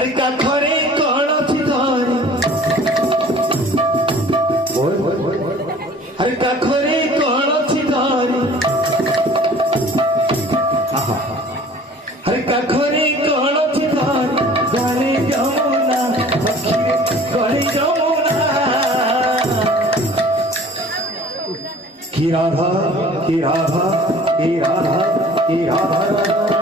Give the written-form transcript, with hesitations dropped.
আরে কাখরে কলসি ধরি আরে কাখরে কলসি ধরি আরে কাখরে কলসি ধরি গলে যমুনা সখীরে গলে যমুনা কি রাধা কি রাধা কি রাধা কি রাধা